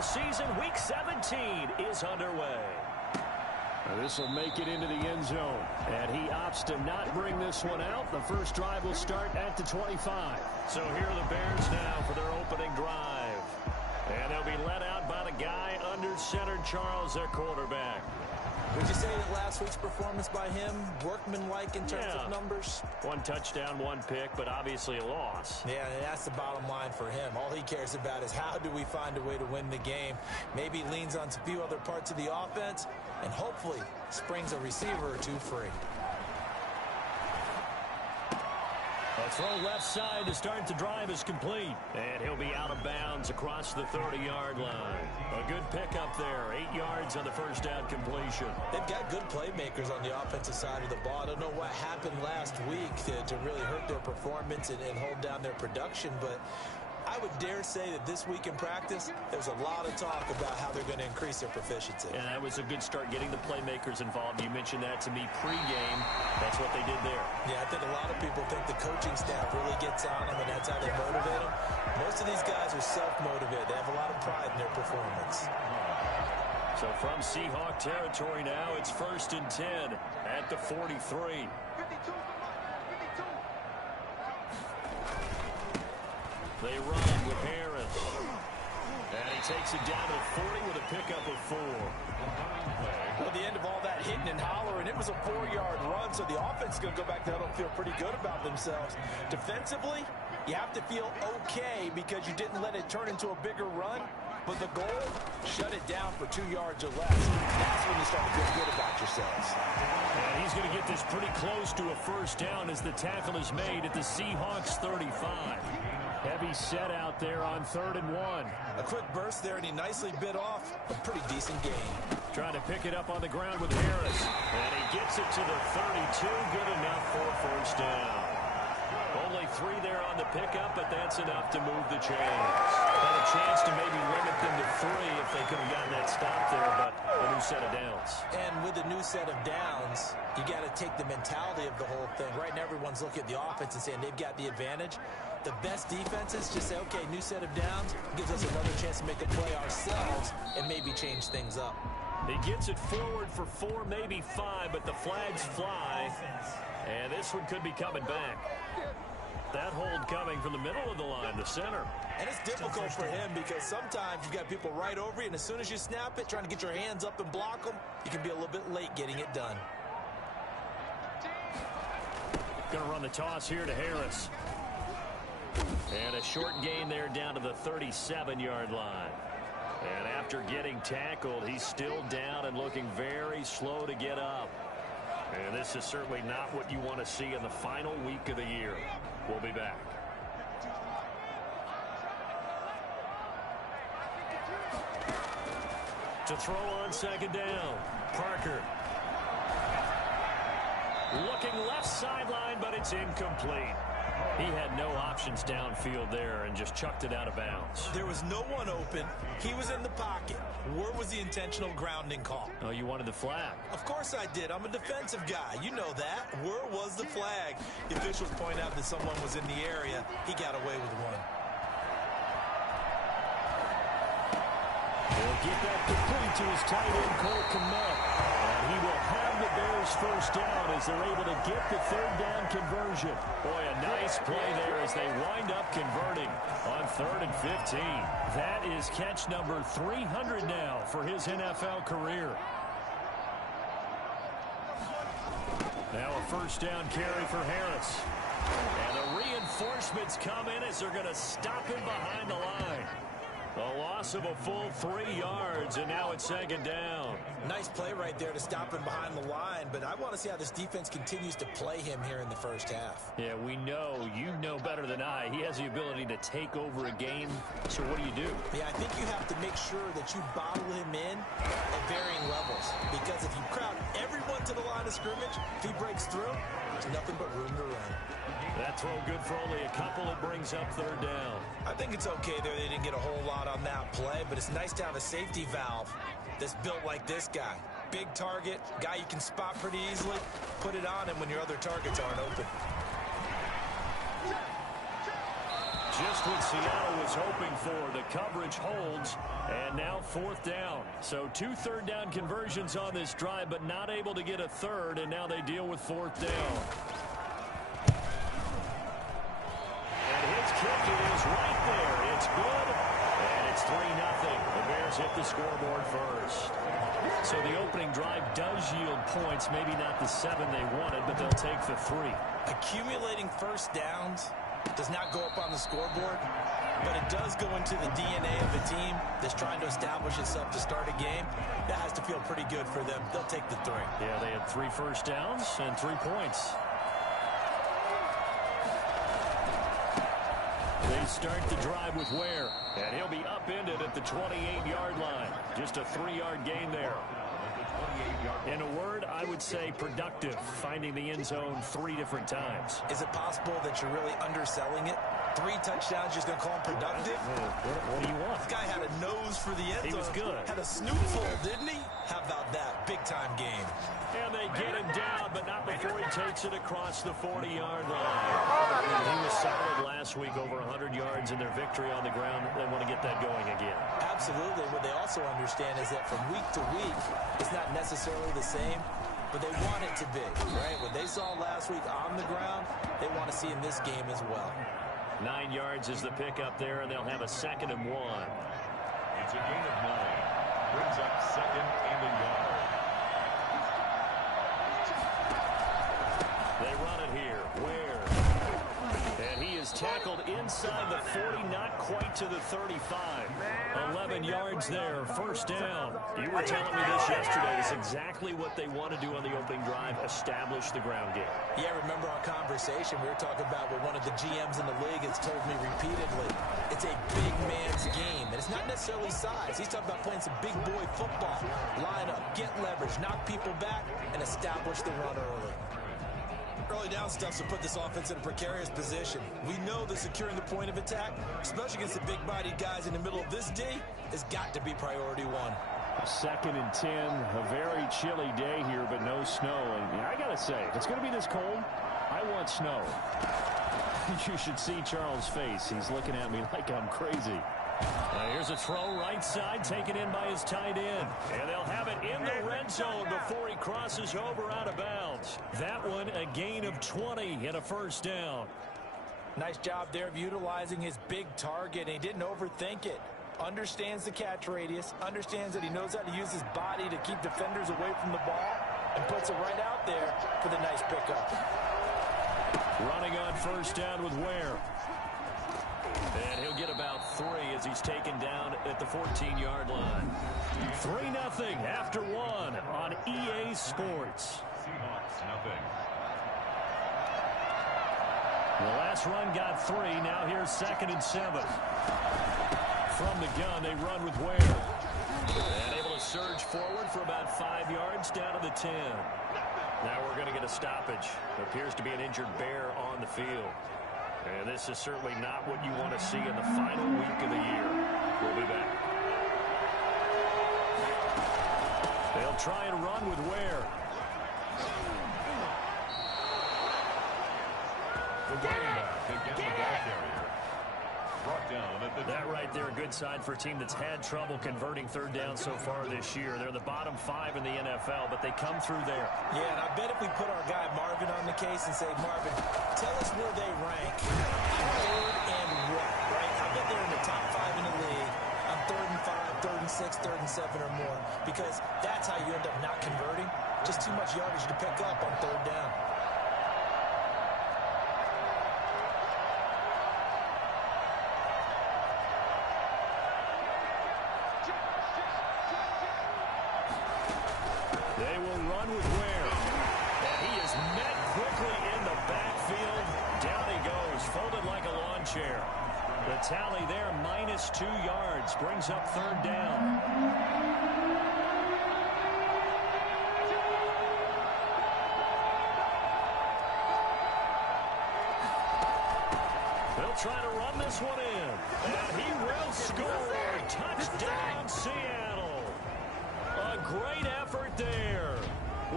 NFL season, Week 17 is underway. This will make it into the end zone. And he opts to not bring this one out. The first drive will start at the 25. So here are the Bears now for their opening drive. And they'll be let out by the guy under center, Charles, their quarterback. Would you say that last week's performance by him, workmanlike in terms of numbers? 1 touchdown, 1 pick, but obviously a loss. Yeah, and that's the bottom line for him. All he cares about is how do we find a way to win the game. Maybe leans on a few other parts of the offense, and hopefully springs a receiver or two free. A throw left side to start the drive is complete. And he'll be out of bounds across the 30-yard line. A good pickup there. 8 yards on the first down completion. They've got good playmakers on the offensive side of the ball. I don't know what happened last week to really hurt their performance and hold down their production, but I would dare say that this week in practice, there's a lot of talk about how they're going to increase their proficiency. And that was a good start getting the playmakers involved. You mentioned that to me pregame. That's what they did there. Yeah, I think a lot of people think the coaching staff really gets on them, and that's how they motivate them. Most of these guys are self-motivated. They have a lot of pride in their performance. So from Seahawk territory now, it's 1st and 10 at the 43. They run with Harris. And he takes it down to the 40 with a pickup of 4. Well, the end of all that hitting and hollering, it was a 4-yard run, so the offense is going to go back there and feel pretty good about themselves. Defensively, you have to feel okay because you didn't let it turn into a bigger run. But the goal, shut it down for 2 yards or less. That's when you start to feel good about yourselves. And he's going to get this pretty close to a first down as the tackle is made at the Seahawks 35. Heavy set out there on 3rd and 1. A quick burst there, and he nicely bit off a pretty decent gain. Trying to pick it up on the ground with Harris. And he gets it to the 32. Good enough for a first down. Only 3 there on the pickup, but that's enough to move the chains. Had a chance to maybe limit them to 3 if they could have gotten that stop there, but a new set of downs. And with a new set of downs, you got to take the mentality of the whole thing. Right now, everyone's looking at the offense and saying they've got the advantage. The best defenses just say, okay, new set of downs, gives us another chance to make a play ourselves and maybe change things up. He gets it forward for 4, maybe 5, but the flags fly. And this one could be coming back. That hold coming from the middle of the line, the center. And it's difficult for him because sometimes you've got people right over you, and as soon as you snap it, trying to get your hands up and block them, you can be a little bit late getting it done. Going to run the toss here to Harris. And a short gain there down to the 37-yard line. And after getting tackled, he's still down and looking very slow to get up. And this is certainly not what you want to see in the final week of the year. We'll be back. To throw on 2nd down, Parker. Looking left sideline, but it's incomplete. He had no options downfield there and just chucked it out of bounds. There was no one open. He was in the pocket. Where was the intentional grounding call? Oh, you wanted the flag. Of course I did. I'm a defensive guy. You know that. Where was the flag? The officials point out that someone was in the area. He got away with one. He'll get that complete to his tight end, Cole Kmet. And he will have the Bears first down as they're able to get the 3rd down conversion. Boy, a nice play there as they wind up converting on 3rd and 15. That is catch number 300 now for his NFL career. Now a first down carry for Harris. And the reinforcements come in as they're going to stop him behind the line. A loss of a full 3 yards, and now it's 2nd down. Nice play right there to stop him behind the line, but I want to see how this defense continues to play him here in the first half. Yeah, we know, you know better than I, he has the ability to take over a game. So what do? Yeah, I think you have to make sure that you bottle him in at varying levels, because if you crowd everyone to the line of scrimmage, if he breaks through, there's nothing but room to run. That throw good for only a couple. It brings up 3rd down. I think it's okay there. They didn't get a whole lot on that play, but it's nice to have a safety valve that's built like this guy. Big target, guy you can spot pretty easily. Put it on him when your other targets aren't open. Just what Seattle was hoping for. The coverage holds, and now 4th down. So 2 third-down conversions on this drive, but not able to get a third, and now they deal with 4th down. And his kick is right there. It's good, and it's 3-0. The Bears hit the scoreboard first. So the opening drive does yield points, maybe not the 7 they wanted, but they'll take the 3. Accumulating first downs does not go up on the scoreboard, but it does go into the DNA of a team that's trying to establish itself to start a game. That has to feel pretty good for them. They'll take the 3. Yeah, they had 3 first downs and 3 points. They start the drive with Ware, and he'll be upended at the 28-yard line. Just a 3-yard gain there. In a word, I would say productive, finding the end zone 3 different times. Is it possible that you're really underselling it? 3 touchdowns, just going to call him productive? What do you want? This guy had a nose for the end zone. He was good. Had a snootful, didn't he? How about that? Big-time game. And they get him down, but not before he takes it across the 40-yard line. He was solid last week, over 100 yards in their victory on the ground. They want to get that going again. Absolutely. What they also understand is that from week to week, it's not necessarily the same, but they want it to be, right? What they saw last week on the ground, they want to see in this game as well. 9 yards is the pickup there, and they'll have a 2nd and 1. It's a gain of 9. Brings up 2nd and a yard. They run it here. Ware. And he is tackled inside the 40, not quite to the 35. 11 yards there, 1st down. You were telling me this yesterday. It's exactly what they want to do on the opening drive, establish the ground game. Yeah, remember our conversation? We were talking about what one of the GMs in the league has told me repeatedly. It's a big man's game, and it's not necessarily size. He's talking about playing some big boy football. Line up, get leverage, knock people back, and establish the run early. Early down stuffs will put this offense in a precarious position. We know that securing the point of attack, especially against the big-bodied guys in the middle of this D, has got to be priority 1. 2nd and 10, a very chilly day here, but no snow. And I got to say, if it's going to be this cold, I want snow. You should see Charles' face. He's looking at me like I'm crazy. Here's a throw right side, taken in by his tight end. And they'll have it in the red zone before he crosses over out of bounds. That one, a gain of 20 and a 1st down. Nice job there of utilizing his big target. He didn't overthink it. Understands the catch radius, understands that he knows how to use his body to keep defenders away from the ball, and puts it right out there for the nice pickup. Running on 1st down with Ware. And he'll get about 3 as he's taken down at the 14-yard line. 3-0 after 1 on EA Sports. Seahawks, nothing. The last run got 3. Now here's 2nd and 7. From the gun, they run with Ware. And able to surge forward for about 5 yards down to the 10. Now we're going to get a stoppage. There appears to be an injured Bear on the field. And this is certainly not what you want to see in the final week of the year. We'll be back. They'll try and run with Ware. The running back against the ball carrier. Brought down at the That right there, a good sign for a team that's had trouble converting 3rd down so far this year. They're the bottom 5 in the NFL, but they come through there. Yeah, and I bet if we put our guy Marvin on the case and say, Marvin, tell us where they rank, 3rd and what, right? I bet they're in the top 5 in the league on 3rd and 5, 3rd and 6, 3rd and 7 or more, because that's how you end up not converting. Just too much yardage to pick up on 3rd down. They will run with Ware. And he is met quickly in the backfield. Down he goes, folded like a lawn chair. The tally there, -2 yards, brings up 3rd down. They'll try to run this one in. And he will score. Touchdown, Seattle. A great effort there.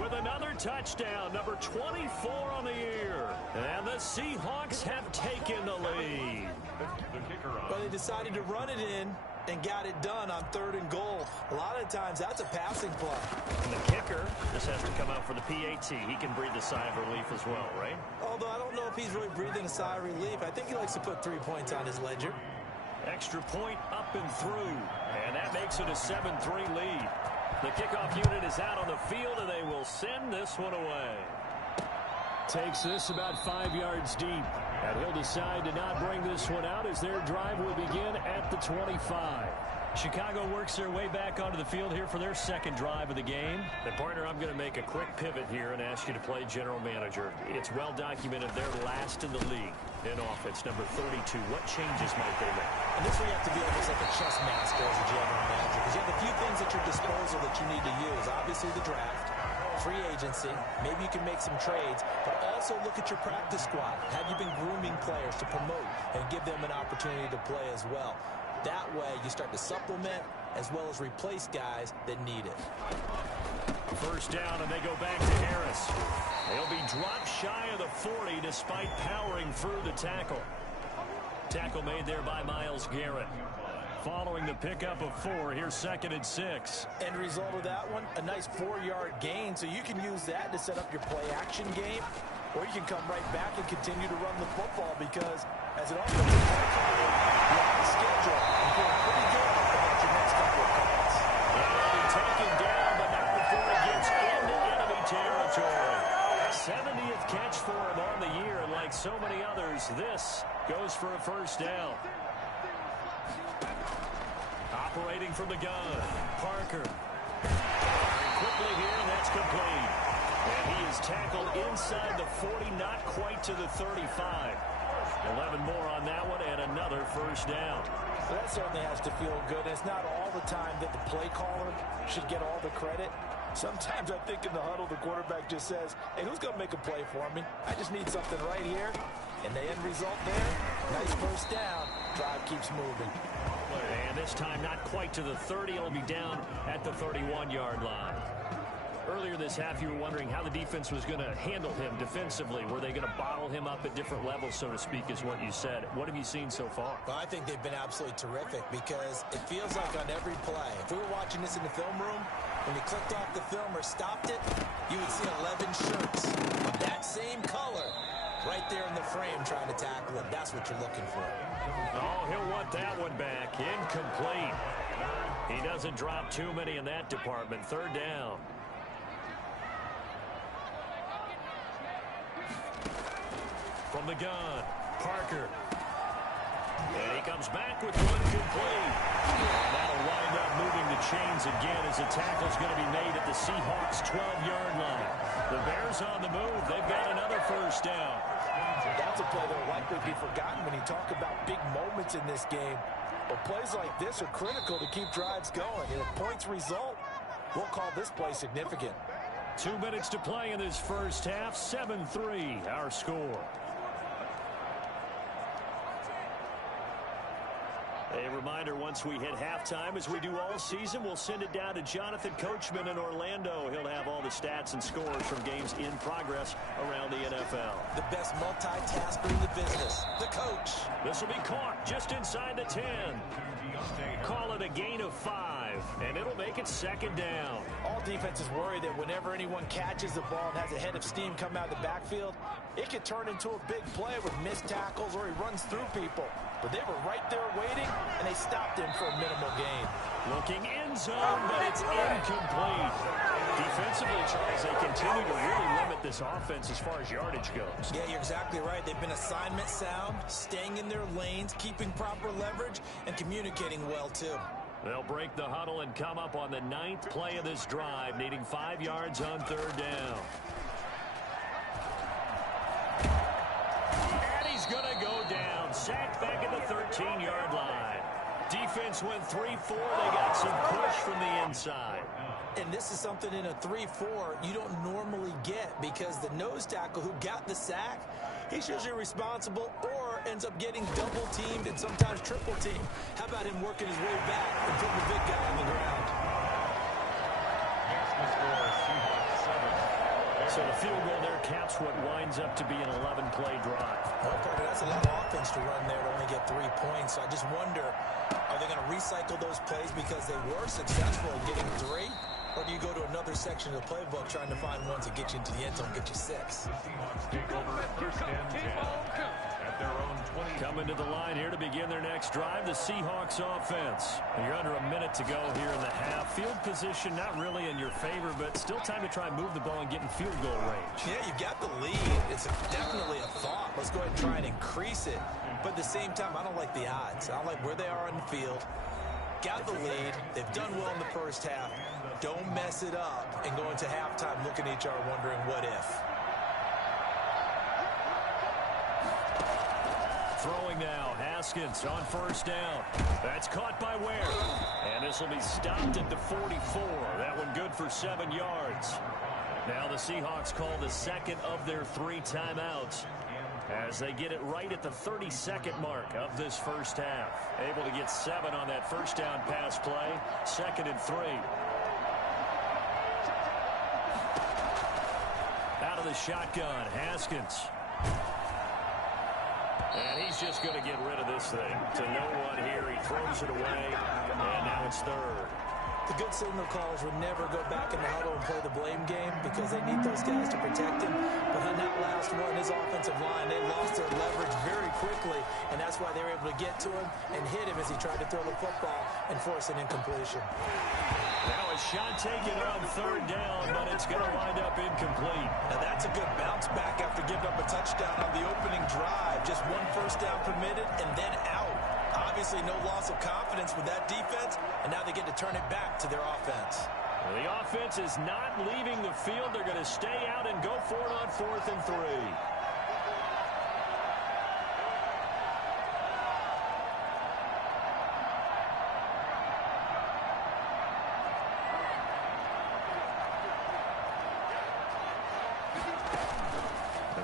With another touchdown, number 24 on the year. And the Seahawks have taken the lead. The kicker on. But they decided to run it in and got it done on 3rd and goal. A lot of times that's a passing play. And the kicker just has to come out for the PAT. He can breathe a sigh of relief as well, right? Although I don't know if he's really breathing a sigh of relief. I think he likes to put 3 points on his ledger. Extra point up and through. And that makes it a 7-3 lead. The kickoff unit is out on the field, and they will send this one away. Takes this about 5 yards deep. And he'll decide to not bring this one out as their drive will begin at the 25. Chicago works their way back onto the field here for their second drive of the game. And partner, I'm going to make a quick pivot here and ask you to play general manager. It's well documented they're last in the league in offense, number 32. What changes might they make? And this is where you have to be almost like a chess master as a general manager, because you have a few things at your disposal that you need to use. Obviously the draft, free agency, maybe you can make some trades, but also look at your practice squad. Have you been grooming players to promote and give them an opportunity to play as well? That way you start to supplement as well as replace guys that need it. First down, and they go back to Harris. They'll be dropped shy of the 40 despite powering through the tackle. Tackle made there by Myles Garrett. Following the pickup of 4, here's 2nd and 6. End result of that one, a nice 4-yard gain, so you can use that to set up your play-action game, or you can come right back and continue to run the football, because as an offensive play caller, you have the schedule and feeling pretty good about your next couple of calls. They'll be taken down, but not before he gets into enemy territory. 70th catch for him on the year, and like so many others, this goes for a first down. Operating from the gun, Parker. Quickly here, and that's complete. And he is tackled inside the 40, not quite to the 35. 11 more on that one, and another first down. Well, that certainly has to feel good. It's not all the time that the play caller should get all the credit. Sometimes I think in the huddle, the quarterback just says, hey, who's going to make a play for me? I just need something right here. And the end result there, nice first down. Drive keeps moving. And this time not quite to the 30. It'll be down at the 31-yard line. Earlier this half, you were wondering how the defense was going to handle him defensively. Were they going to bottle him up at different levels, so to speak, is what you said. What have you seen so far? Well, I think they've been absolutely terrific because it feels like on every play, if we were watching this in the film room, when he clicked off the film or stopped it, you would see 11 shirts of that same color right there in the frame trying to tackle him. That's what you're looking for. Oh, he'll want that one back. Incomplete. He doesn't drop too many in that department. 3rd down. From the gun, Parker. And he comes back with one complete. And that'll wind up moving the chains again as the tackle's going to be made at the Seahawks' 12-yard line. The Bears on the move. They've got another first down. That's a play that will likely be forgotten when you talk about big moments in this game. But plays like this are critical to keep drives going. And if points result, we'll call this play significant. 2 minutes to play in this first half. 7-3, our score. A reminder, once we hit halftime, as we do all season, we'll send it down to Jonathan Coachman in Orlando. He'll have all the stats and scores from games in progress around the NFL. The best multitasker in the business, the coach. This will be caught just inside the 10. Call it a gain of 5, and it'll make it 2nd down. All defenses worry that whenever anyone catches the ball and has a head of steam come out of the backfield, it could turn into a big play with missed tackles or he runs through people. But they were right there waiting, and they stopped him for a minimal gain. Looking end zone, but it's incomplete. Defensively, Charles, they continue to really limit this offense as far as yardage goes. Yeah, you're exactly right. They've been assignment sound, staying in their lanes, keeping proper leverage, and communicating well, too. They'll break the huddle and come up on the 9th play of this drive, needing 5 yards on 3rd down. And he's going to go down, sacked back at the 13-yard line. Defense went 3-4. They got some push from the inside. And this is something in a 3-4 you don't normally get because the nose tackle who got the sack, he's usually responsible or ends up getting double-teamed and sometimes triple-teamed. How about him working his way back and putting the big guy on the ground? So the field goal there caps what winds up to be an 11-play drive. Well, Parker, that's a lot of offense to run there to only get 3 points. So I just wonder, are they going to recycle those plays because they were successful in getting 3? Or do you go to another section of the playbook trying to find ones that get you into the end zone, get you 6? The Seahawks take over first and 10 at their own 20. Coming to the line here to begin their next drive, the Seahawks offense. And you're under a minute to go here in the half. Field position not really in your favor, but still time to try and move the ball and get in field goal range. Yeah, you've got the lead. It's definitely a thought. Let's go ahead and try and increase it. But at the same time, I don't like the odds. I don't like where they are on the field. Got the lead. They've done well in the first half. Don't mess it up and go into halftime looking at each other wondering what if. Throwing now, Haskins on first down. That's caught by Ware. And this will be stopped at the 44. That one good for 7 yards. Now the Seahawks call the second of their 3 timeouts as they get it right at the 32nd mark of this first half. Able to get 7 on that first down pass play. 2nd and 3. Out of the shotgun, Haskins. And he's just going to get rid of this thing. To no one here. He throws it away. And now it's 3rd. The good signal callers would never go back in the huddle and play the blame game because they need those guys to protect him. But on that last one, his offensive line, they lost their leverage very quickly, and that's why they were able to get to him and hit him as he tried to throw the football and force an incompletion. Now a shot taken on 3rd down, but it's going to wind up incomplete. Now that's a good bounce back after giving up a touchdown on the opening drive. Just 1 first down permitted and then out. Obviously no loss of confidence with that defense, and now they get to turn it back to their offense. The offense is not leaving the field. They're going to stay out and go for it on 4th and 3.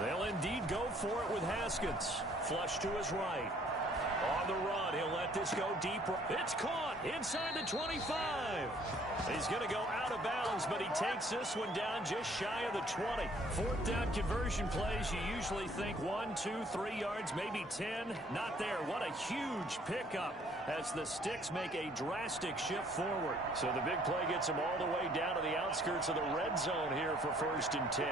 They'll indeed go for it with Haskins. Flush to his right. On the run, he'll let this go deeper. It's caught inside the 25. He's going to go out of bounds, but he takes this one down just shy of the 20. 4th down conversion plays, you usually think 1, 2, 3 yards, maybe 10. Not there. What a huge pickup as the Sticks make a drastic shift forward. So the big play gets him all the way down to the outskirts of the red zone here for 1st and 10.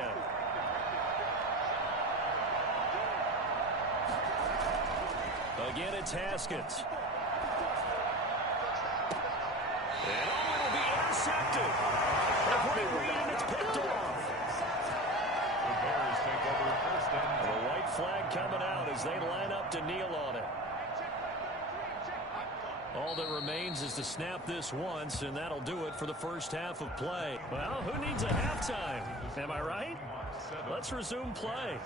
Again, it's Haskins. And it'll be intercepted. A great read, and it's picked off. The Bears take over first and The white flag coming out as they line up to kneel on it. All that remains is to snap this once, and that'll do it for the first half of play. Well, who needs a halftime? Am I right? Let's resume play.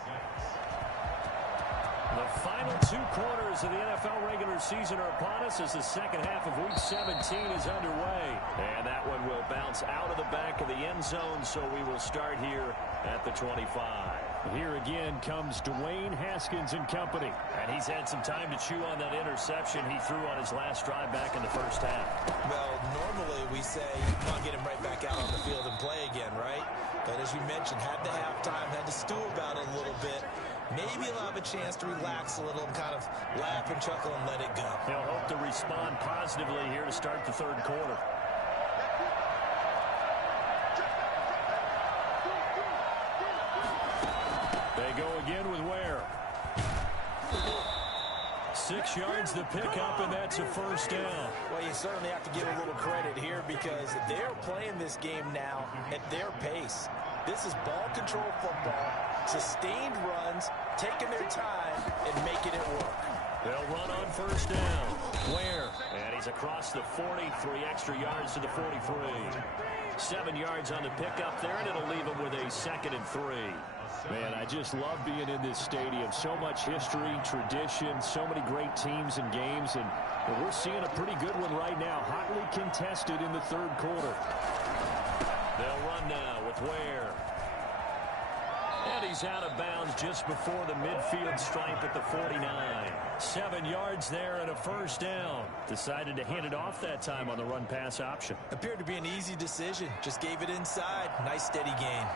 The final 2 quarters of the NFL regular season are upon us as the second half of Week 17 is underway. And that one will bounce out of the back of the end zone, so we will start here at the 25. Here again comes Dwayne Haskins and company. And he's had some time to chew on that interception he threw on his last drive back in the first half. Well, normally we say, come on, get him right back out on the field and play again, right? But as you mentioned, had the halftime, had to stew about it a little bit. Maybe he'll have a chance to relax a little and kind of laugh and chuckle and let it go. He'll hope to respond positively here to start the 3rd quarter. They go again with Ware. 6 yards to pick up, and that's a 1st down. Well, you certainly have to give a little credit here because they're playing this game now at their pace. This is ball control football, sustained runs, taking their time, and making it work. They'll run on 1st down. Ware, and he's across the 40, 3 extra yards to the 43. 7 yards on the pickup there, and it'll leave him with a 2nd and 3. Man, I just love being in this stadium. So much history, tradition, so many great teams and games, and we're seeing a pretty good one right now, hotly contested in the 3rd quarter. They'll run now with Ware. And he's out of bounds just before the midfield stripe at the 49. 7 yards there and a 1st down. Decided to hand it off that time on the run-pass option. Appeared to be an easy decision. Just gave it inside. Nice steady gain.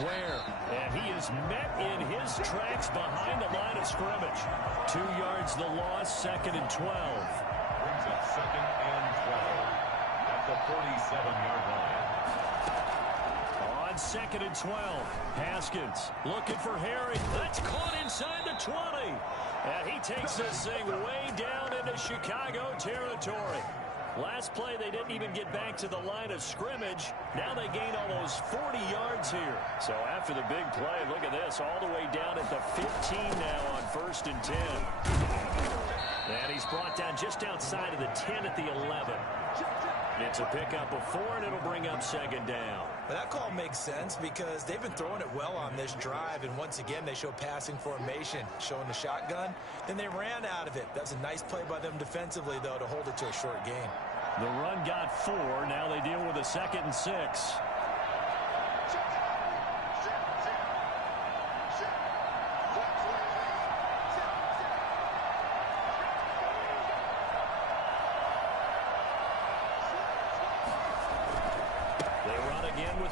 Ware, and he is met in his tracks behind the line of scrimmage. 2 yards the loss, 2nd and 12. Brings up 2nd and 12 at the 47-yard line. On 2nd and 12, Haskins looking for Harry. That's caught inside the 20. And he takes this thing way down into Chicago territory. Last play, they didn't even get back to the line of scrimmage. Now they gain almost 40 yards here. So after the big play, look at this, all the way down at the 15 now on 1st and 10. And he's brought down just outside of the 10 at the 11. It's a pickup of 4, and it'll bring up 2nd down. But that call makes sense because they've been throwing it well on this drive, and once again they show passing formation, showing the shotgun. Then they ran out of it. That's a nice play by them defensively, though, to hold it to a short gain. The run got 4. Now they deal with a 2nd and 6.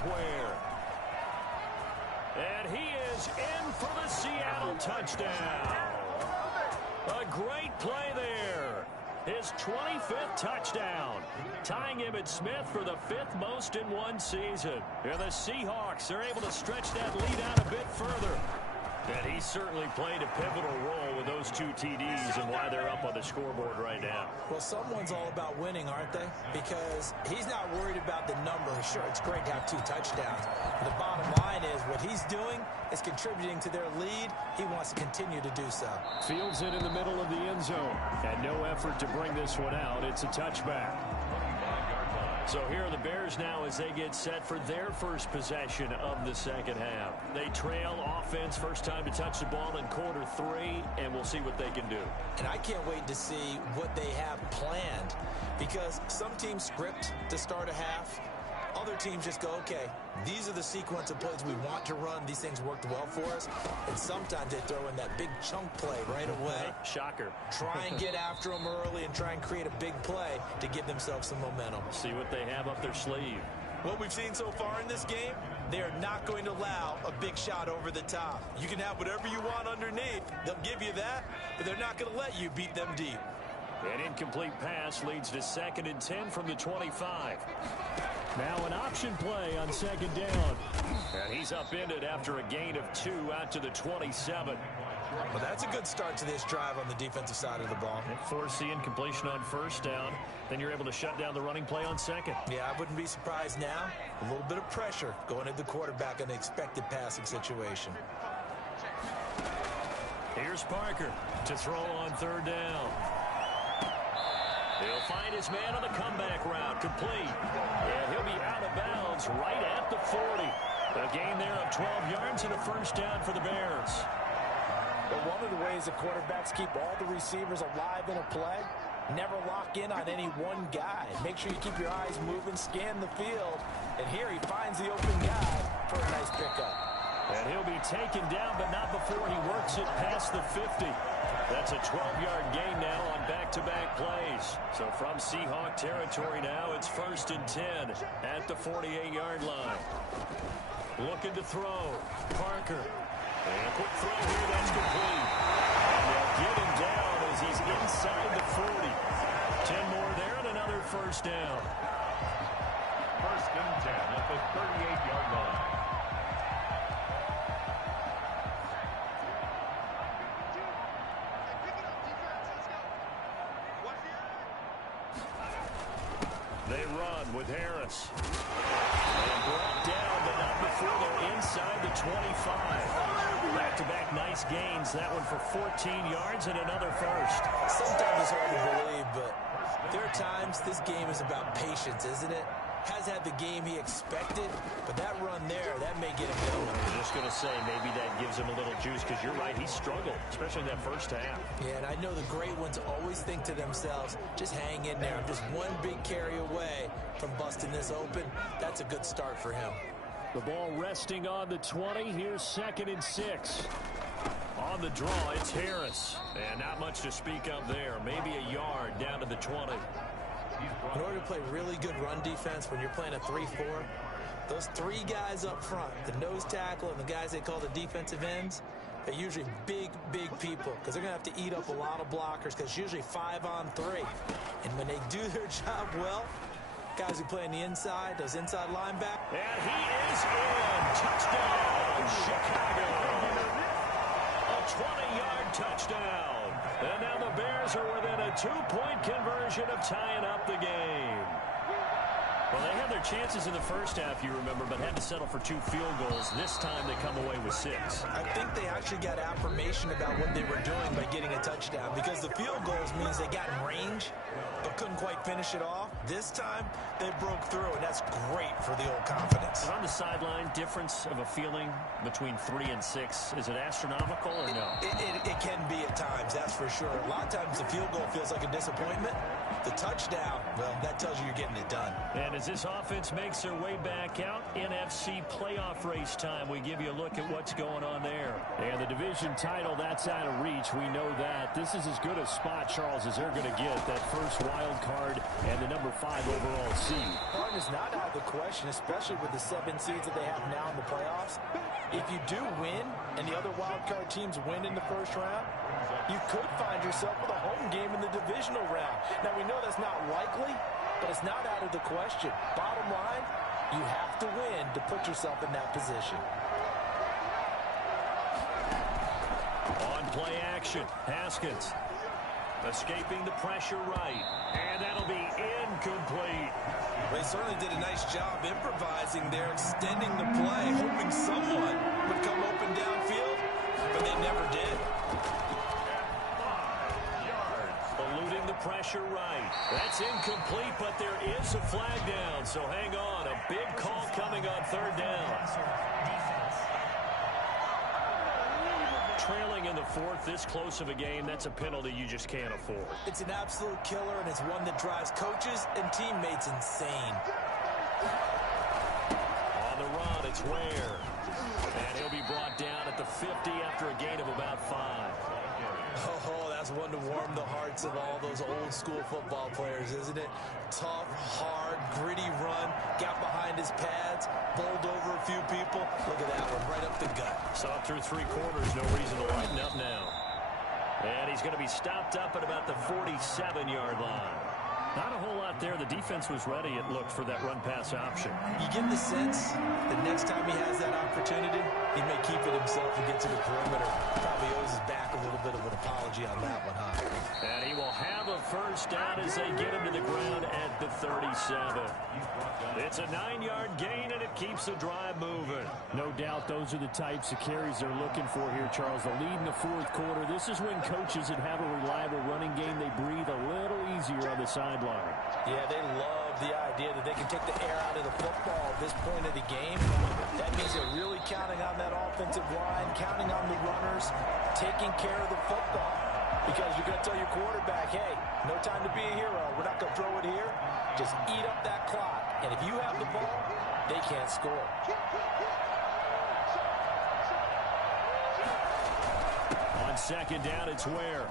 Ware. And he is in for the Seattle touchdown. A great play there. His 25th touchdown. Tying Emmitt Smith for the 5th most in one season. And the Seahawks are able to stretch that lead out a bit further. And he certainly played a pivotal role with those 2 TDs and why they're up on the scoreboard right now. Well, someone's all about winning, aren't they? Because he's not worried about the number. Sure, it's great to have 2 touchdowns. But the bottom line is what he's doing is contributing to their lead. He wants to continue to do so. Fields it in the middle of the end zone. And no effort to bring this one out. It's a touchback. So here are the Bears now as they get set for their first possession of the 2nd half. They trail offense, first time to touch the ball in quarter 3, and we'll see what they can do. And I can't wait to see what they have planned, because some teams script to start a half. Other teams just go, okay, these are the sequence of plays we want to run. These things worked well for us. And sometimes they throw in that big chunk play right away. Shocker. Try and get after them early and try and create a big play to give themselves some momentum. See what they have up their sleeve. What we've seen so far in this game, they are not going to allow a big shot over the top. You can have whatever you want underneath. They'll give you that, but they're not going to let you beat them deep. An incomplete pass leads to 2nd and 10 from the 25. Now an option play on 2nd down. And he's upended after a gain of 2 out to the 27. Well, that's a good start to this drive on the defensive side of the ball. Force the incompletion on 1st down. Then you're able to shut down the running play on 2nd. Yeah, I wouldn't be surprised now. A little bit of pressure going at the quarterback in an expected passing situation. Here's Parker to throw on 3rd down. He'll find his man on the comeback route, complete. And he'll be out of bounds right at the 40. A gain there of 12 yards and a 1st down for the Bears. But one of the ways the quarterbacks keep all the receivers alive in a play, never lock in on any one guy. Make sure you keep your eyes moving, scan the field. And here he finds the open guy for a nice pickup. And he'll be taken down, but not before he works it past the 50. That's a 12-yard gain now on back-to-back plays. So from Seahawk territory now, it's 1st and 10 at the 48-yard line. Looking to throw. Parker. And a quick throw here, that's complete. And they'll get him down as he's inside the 40. 10 more there and another 1st down. 1st and 10 at the 38-yard line. They run with Harris. And brought down, but not before they're inside the 25. Back-to-back nice gains. That one for 14 yards and another 1st. Sometimes it's hard to believe, but there are times this game is about patience, isn't it? Has had the game he expected, but that run there, that may get him going. I was just going to say, maybe that gives him a little juice, because you're right, he struggled, especially in that 1st half. Yeah, and I know the great ones always think to themselves, just hang in there. I'm just one big carry away from busting this open. That's a good start for him. The ball resting on the 20. Here's 2nd and 6. On the draw, it's Harris. And not much to speak of there. Maybe a yard down to the 20. In order to play really good run defense when you're playing a 3-4, Those three guys up front, the nose tackle and the guys they call the defensive ends, they're usually big, big people because they're going to have to eat up a lot of blockers because it's usually 5-on-3. And when they do their job well, guys who play on the inside, those inside linebackers. And he is in. Touchdown, Chicago. A 20-yard touchdown. And now the Bears are within a 2-point conversion of tying up the game. Well, they had their chances in the first half, you remember, but had to settle for 2 field goals. This time they come away with 6. I think they actually got affirmation about what they were doing by getting a touchdown because the field goals means they got in range but couldn't quite finish it off. This time they broke through, and that's great for the old confidence. And on the sideline, difference of a feeling between 3 and 6, is it astronomical or no? It can be at times, that's for sure. A lot of times the field goal feels like a disappointment. The touchdown, well, that tells you you're getting it done. And as this offense makes their way back out, NFC playoff race time, we give you a look at what's going on there. And the division title, that's out of reach. We know that. This is as good a spot, Charles, as they're going to get. That first wild card and the number 5 overall seed. Point is not out of the question, especially with the 7 seeds that they have now in the playoffs. If you do win and the other wild card teams win in the first round, you could find yourself with a home game in the divisional round. Now, we know that's not likely, but it's not out of the question. Bottom line, you have to win to put yourself in that position. On play action, Haskins escaping the pressure right, and that'll be incomplete. They certainly did a nice job improvising there, extending the play, hoping someone would come open downfield, but they never did. Eluding the pressure right. That's incomplete, but there is a flag down, so hang on. A big call coming on 3rd down. Trailing in the 4th, this close of a game, that's a penalty you just can't afford. It's an absolute killer, and it's one that drives coaches and teammates insane. On the run, it's Ware. And he'll be brought down at the 50 after a gain of about 5. Oh, that's one to warm the hearts of all those old school football players, isn't it? Tough, hard, gritty run, got behind his pads, bowled over a few people. Look at that one, right up the gut. Saw it through 3 quarters, no reason to lighten up now. And he's going to be stopped up at about the 47-yard line. Not a whole lot there. The defense was ready, it looked, for that run-pass option. You get the sense the next time he has that opportunity, he may keep it himself and get to the perimeter. Probably owes his back a little bit of an apology on that one, huh? And he will have a first down as they get him to the ground at the 37. It's a 9-yard gain, and it keeps the drive moving. No doubt those are the types of carries they're looking for here, Charles. The lead in the 4th quarter. This is when coaches that have a reliable running game, they breathe a little easier on the sideline. Yeah, they love the idea that they can take the air out of the football at this point of the game. That means they're really counting on that offensive line, counting on the runners, taking care of the football. Because you're going to tell your quarterback, hey, no time to be a hero. We're not going to throw it here. Just eat up that clock. And if you have the ball, they can't score. On 2nd down, it's Ware.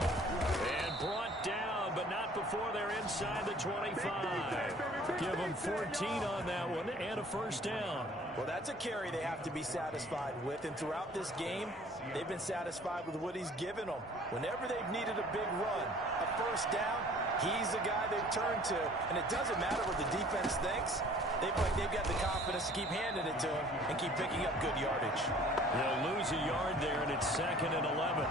And brought down, but not before they're inside the 25. Give them 14 on that one and a first down. Well, that's a carry they have to be satisfied with. And throughout this game, they've been satisfied with what he's given them. Whenever they've needed a big run, a first down, he's the guy they've turned to. And it doesn't matter what the defense thinks. They've got the confidence to keep handing it to him and keep picking up good yardage. They'll lose a yard there, and it's 2nd and 11.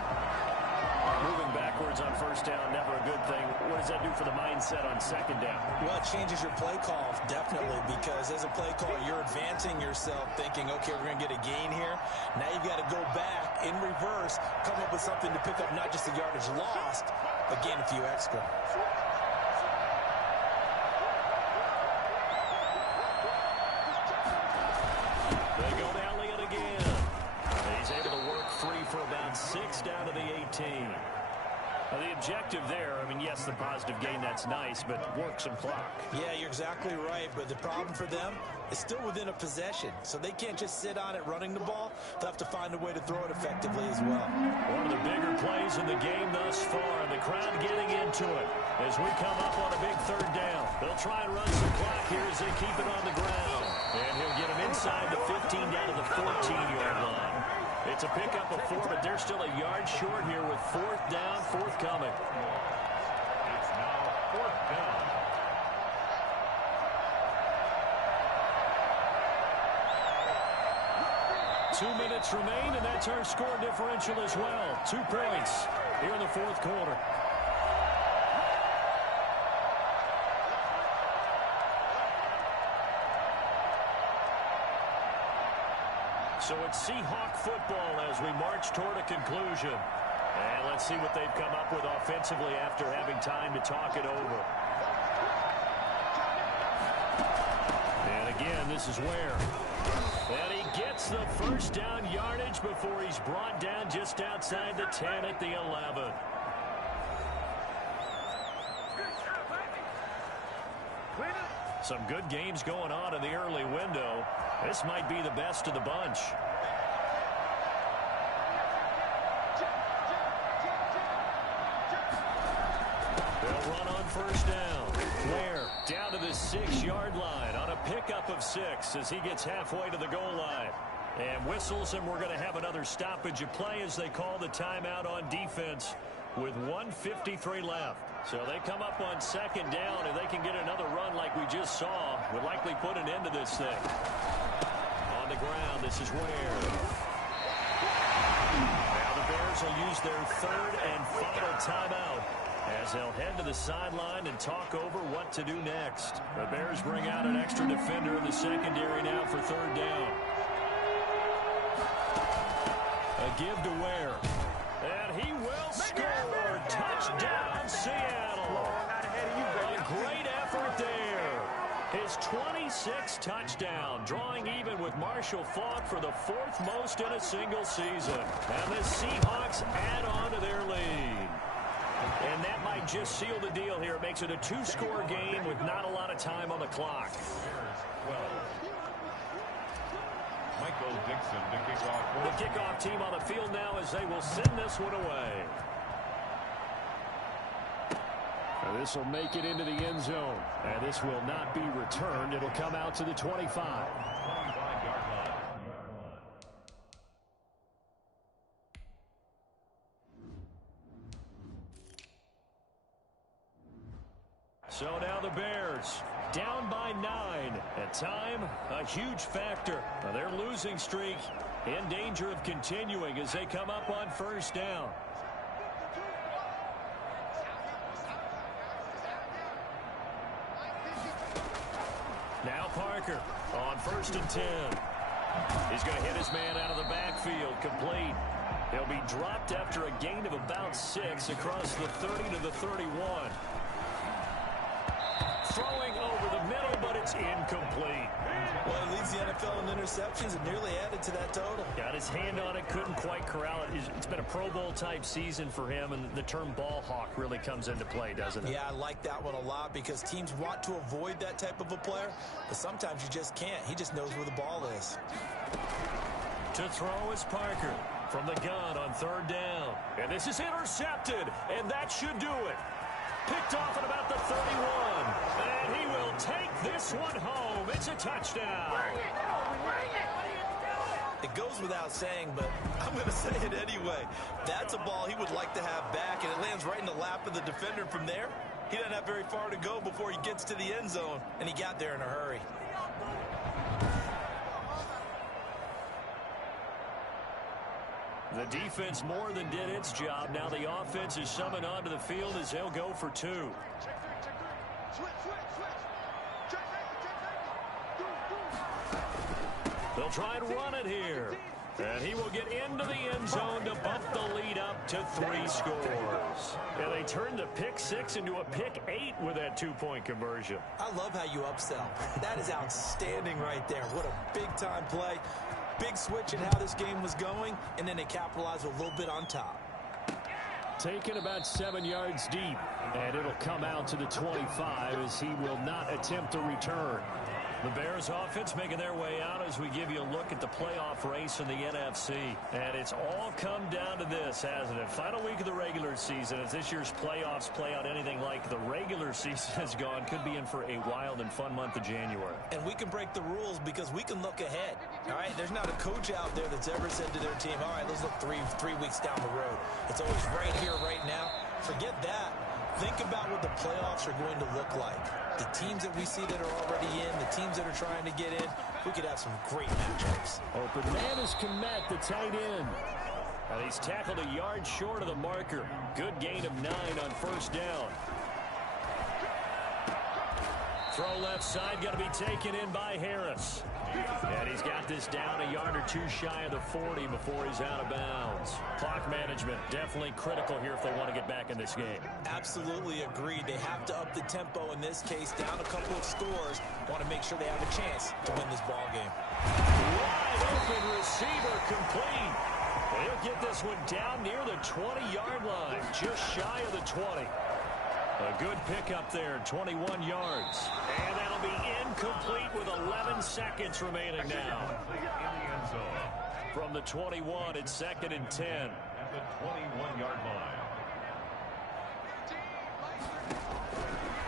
Moving backwards on first down, never a good thing. What does that do for the mindset on 2nd down? Well, it changes your play call, definitely, because as a play caller, you're advancing yourself thinking, okay, we're going to get a gain here. Now you've got to go back in reverse, come up with something to pick up not just the yardage lost, but gain a few extra. They go to Elliott again. He's able to work free for about 6 down to the 18. Now, the objective there, I mean, yes, the positive gain, that's nice, but work some clock. Yeah, you're exactly right, but the problem for them is still within a possession, so they can't just sit on it running the ball. They'll have to find a way to throw it effectively as well. One of the bigger plays in the game thus far, and the crowd getting into it. as we come up on a big third down. They'll try and run some clock here as they keep it on the ground. And he'll get him inside the 15 down to the 14-yard line. It's a pickup of 4, but they're still a yard short here with fourth down, forthcoming. It's now fourth down. Two minutes remain, and that's our score differential as well. 2 points here in the fourth quarter. So it's Seahawk football as we march toward a conclusion. And let's see what they've come up with offensively after having time to talk it over. And again, this is where. And he gets the first down yardage before he's brought down just outside the 10 at the 11. Some good games going on in the early window. This might be the best of the bunch. They'll run on first down. Ware down to the 6-yard line on a pickup of 6 as he gets halfway to the goal line. And whistles, and we're going to have another stoppage of play as they call the timeout on defense with 1:53 left. So they come up on second down, and they can get another run like we just saw. Would likely put an end to this thing. On the ground, this is Ware. Now the Bears will use their third and final timeout as they'll head to the sideline and talk over what to do next. The Bears bring out an extra defender in the secondary now for third down. A give to Ware. And he will score. Touchdown, Seattle. A great effort there. His 26th touchdown, drawing even with Marshall Faulk for the 4th most in a single season. And the Seahawks add on to their lead. And that might just seal the deal here. It makes it a 2-score game with not a lot of time on the clock. Michael Dixon to kick off. The kickoff team on the field now as they will send this one away. Now this will make it into the end zone. And this will not be returned. It'll come out to the 25. 25-yard line. So now the Bears down by 9. At time, a huge factor. Now their losing streak in danger of continuing as they come up on first down. Now Parker on first and 10. He's going to hit his man out of the backfield, complete. He'll be dropped after a gain of about 6 across the 30 to the 31. Throwing over the middle, but it's incomplete. Well, he leads the NFL in interceptions and nearly added to that total. Got his hand on it, couldn't quite corral it. It's been a Pro Bowl-type season for him, and the term ball hawk really comes into play, doesn't it? Yeah, I like that one a lot because teams want to avoid that type of a player, but sometimes you just can't. He just knows where the ball is. To throw is Parker from the gun on third down. And this is intercepted, and that should do it. Picked off at about the 31. And he will take this one home. It's a touchdown. It goes without saying, but I'm going to say it anyway. That's a ball he would like to have back, and it lands right in the lap of the defender from there. He doesn't have very far to go before he gets to the end zone, and he got there in a hurry. The defense more than did its job. Now the offense is summoned onto the field as they'll go for 2. They'll try and run it here. And he will get into the end zone to bump the lead up to 3 scores. And they turned the pick 6 into a pick 8 with that 2-point conversion. I love how you upsell. That is outstanding right there. What a big-time play. Big switch in how this game was going, and then they capitalized a little bit on top. Taken about 7 yards deep, and it'll come out to the 25 as he will not attempt a return. The Bears offense making their way out as we give you a look at the playoff race in the NFC. And it's all come down to this, hasn't it? Final week of the regular season. As this year's playoffs play out anything like the regular season has gone, could be in for a wild and fun month of January. And we can break the rules because we can look ahead. All right, there's not a coach out there that's ever said to their team, all right, let's look three weeks down the road. It's always right here, right now. Forget that. Think about what the playoffs are going to look like. The teams that we see that are already in, the teams that are trying to get in, we could have some great matchups. Open man is Komet, the tight end. And he's tackled a yard short of the marker. Good gain of 9 on first down. Throw left side, going to be taken in by Harris. And he's got this down a yard or two shy of the 40 before he's out of bounds. Clock management definitely critical here if they want to get back in this game. Absolutely agreed. They have to up the tempo in this case, down a couple of scores. Want to make sure they have a chance to win this ball game. Wide open receiver complete. They'll get this one down near the 20-yard line, just shy of the 20. A good pickup there, 21 yards. And that'll be incomplete with 11 seconds remaining now. From the 21, it's 2nd and 10. At the 21-yard line.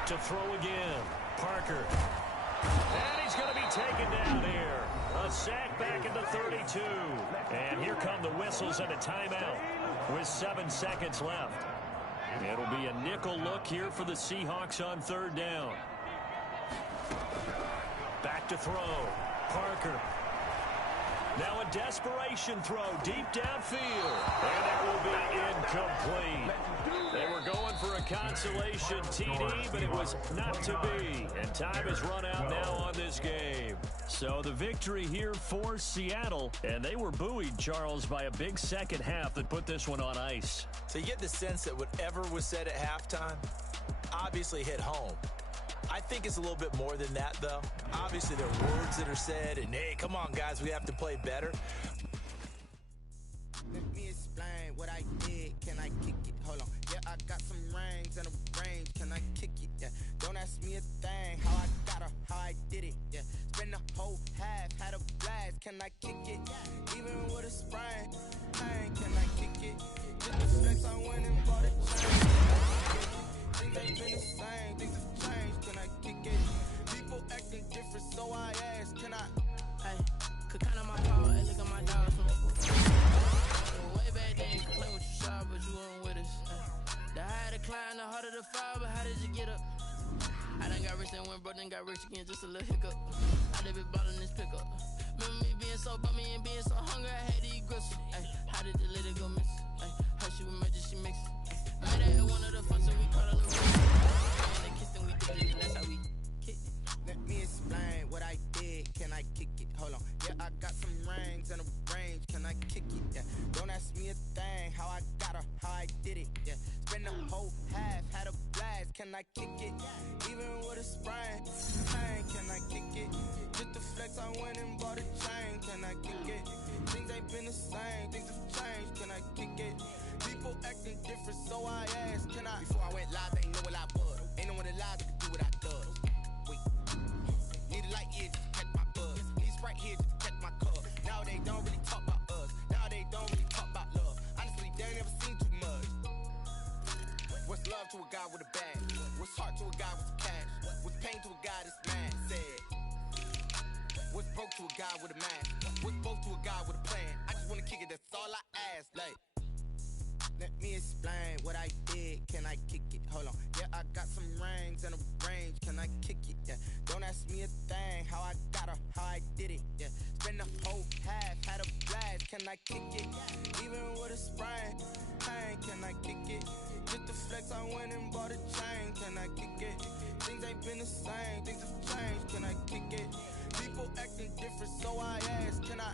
To throw again, Parker. And he's going to be taken down here. A sack back at the 32. And here come the whistles and a timeout with 7 seconds left. It'll be a nickel look here for the Seahawks on 3rd down. Back to throw. Parker. Now a desperation throw deep downfield. And that will be incomplete. They were going for a consolation TD, but it was not to be. And time has run out now on this game. So the victory here for Seattle. And they were buoyed, Charles, by a big second half that put this one on ice. So you get the sense that whatever was said at halftime obviously hit home. I think it's a little bit more than that, though. Obviously, there are words that are said, and hey, come on, guys, we have to play better. Let me explain what I did. Can I kick it? Hold on. Yeah, I got some rings and a range. Can I kick it? Yeah. Don't ask me a thing. How I got her, how I did it. Yeah. Spend the whole half, had a blast. Can I kick it? Even with a sprain. Hey, can I kick it? Just the flex, I went and bought a chain. Things ain't been the same. Things have changed. Can I kick it? People acting different, so I ask. Can I? Hey, could count on my power and look at my dollars from way back then. You could play with you sharp, but you weren't with us. The higher the climb, the harder the fall, but how did you get up? I done got rich and went broke, then got rich again, just a little hiccup. I done been ballin' this pickup. Remember me being so bummy and being so hungry, I had to eat gristle. Ay, how did the lady go miss? Ay, how she was magic, she mixed. Made that one of the fucks and we caught on the roof. And they kissed and we did it, and that's how we kicked it. Let me explain what I did. Can I kick it? Hold on. Yeah, I got some rings and a range. Can I kick it? Yeah. Don't ask me a thing. How I got her, how I did it. Yeah. Spend the whole half, had a blast. Can I kick it? Even with a sprain. Hey, can I kick it? Just the flex, I went and bought a chain. Can I kick it? Things ain't been the same. Things have changed. Can I kick it? People acting different, so I asked. Can I? Before I went live, they ain't know what I was. Ain't no one alive that could do what I does. Wait. Need a light here just to catch my buzz. Need Sprite here just to catch my cup. Now they don't really talk about us. Now they don't really talk about love. Honestly, they ain't never seen too much. What's love to a guy with a bag? What's heart to a guy with some cash? What's pain to a guy that's mad? Said. What's broke to a guy with a mask? What's broke to a guy with a plan? I just wanna kick it, that's all I ask. Like, let me explain what I did. Can I kick it? Hold on. Yeah, I got some rings and a range. Can I kick it? Yeah. Don't ask me a thing. How I got her, how I did it. Yeah. Spend the whole half, had a blast. Can I kick it? Even with a sprain. Hey, can I kick it? Just the flex, I went and bought a chain. Can I kick it? Things ain't been the same. Things have changed. Can I kick it? People acting different, so I ask. Can I?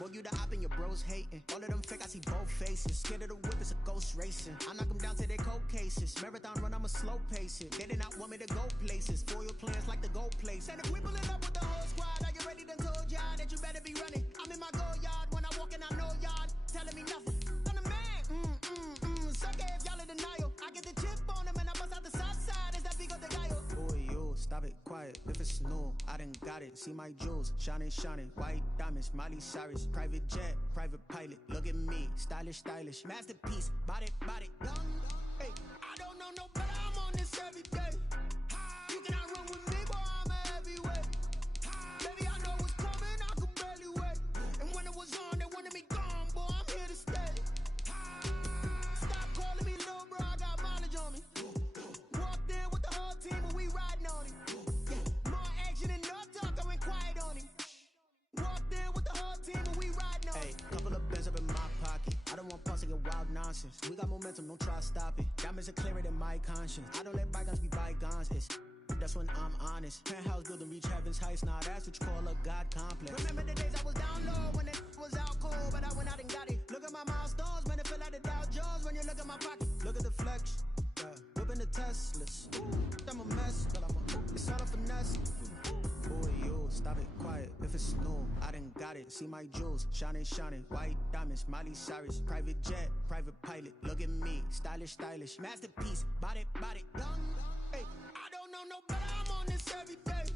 Boy, you the op and your bros hating. All of them fake, I see both faces. Scared of the whip, it's a ghost racing. I knock them down to their cold cases. Marathon run, I'ma slow pace it. They did not want me to go places. Foil plans like the gold place. And if we pulling up with the whole squad, are you ready? Done told y'all that you better be running. I'm in my go yard. When I walk in, I know y'all telling me nothing. I'm the man. Suck it if y'all in denial. I get the chip on them and I bust out the south side. Is that big of the guy? Boy, yo, stop it, quiet. If it's new, I done got it. See my jewels, shining, shining. White diamonds, Miley Cyrus. Private jet, private pilot. Look at me, stylish, stylish. Masterpiece, body, young. Hey, I don't know no better. I'm on this every day. You cannot run with me, boy. I'm a heavyweight. Baby, I know what's coming. I could barely wait. And when it was on, they wanted me gone, boy. I'm here to stay. Stop calling me little bro. I got mileage on me. Walked in with the whole team, and we riding on him. Yeah, more action and no talk. I went quiet on him. Walked in with the whole team, and we riding on him. Couple of bins up in my pocket. I don't want pussy and wild nonsense. We got momentum, don't try to stop it. Diamonds are clearer than my conscience. I don't let bygones be bygones. That's when I'm honest. Penthouse building, reach heaven's heights. Now that's what you call a God complex. Remember the days I was down low when it was out cold, but I went out and got it. Look at my milestones, man, it feel like the Dow Jones when you look at my pocket. Look at the flex, whipping the Teslas. I'm a mess, but it's all a finesse. Boy, yo, stop it, quiet. If it's new, I done got it. See my jewels, shining, shining. White diamonds, Miley Cyrus. Private jet, private pilot. Look at me, stylish, stylish. Masterpiece, body, young. Hey, I don't know no better. I'm on this every day.